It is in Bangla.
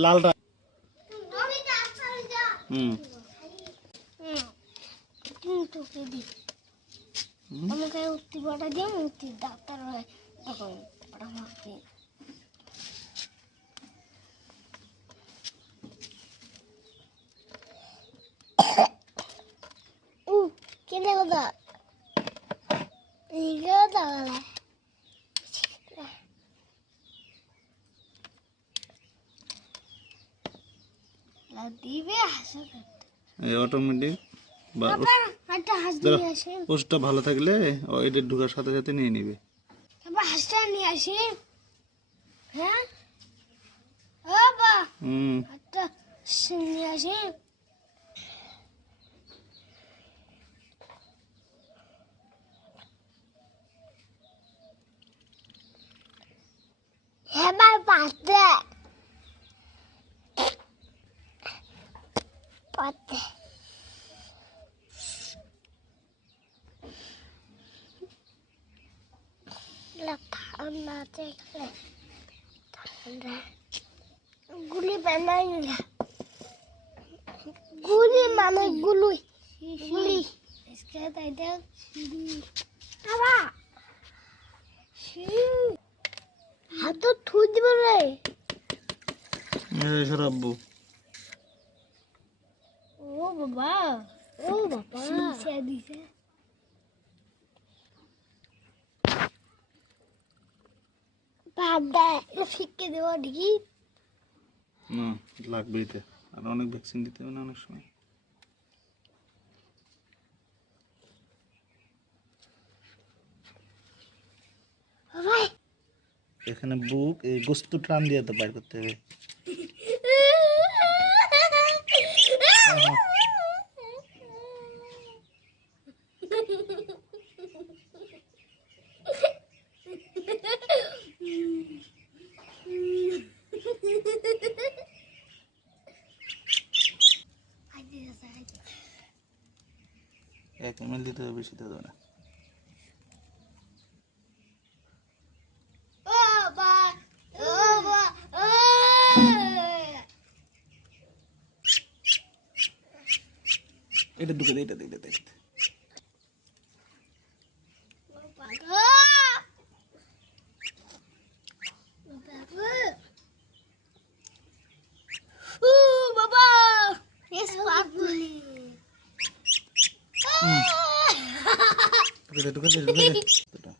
লালটা হুম তোকে দি হুম। আমাকে কেনে কথা এই কথা এই অটোমেটিক বা ওষুধটা ভালো থাকলে এটা ঢোকার সাথে সাথে নিয়ে নিবে। হ্যাঁ ও বাবা হুম হাতটা নিয়ে আসি এবার পাতে পাতে ঠান্ডা দেখলে ঠান্ডা গুলি বানাই না গুলি মানে গুলুই গুলি इसके তাইতে বাবা হাত থুই দিব রে এই সরাব্বু ও বাবা। ও বাবা। দিছে দিছে। বাবা এটা ফিকে দেওয়া দেখি। না লাগবে এতে আর অনেক ভ্যাকসিন দিতে হবে না অনেক সময়? এখানে বুক এই গোস্ত টান দিয়ে তো বাইর করতে হবে। এক এমএল দিতে হবে বেশি দিতে না। এটা ঢুকে এটা দে এটা দে এটা দে। বাবা এস পাগলি ঢুকে দে ঢুকে দে ঢুকে দে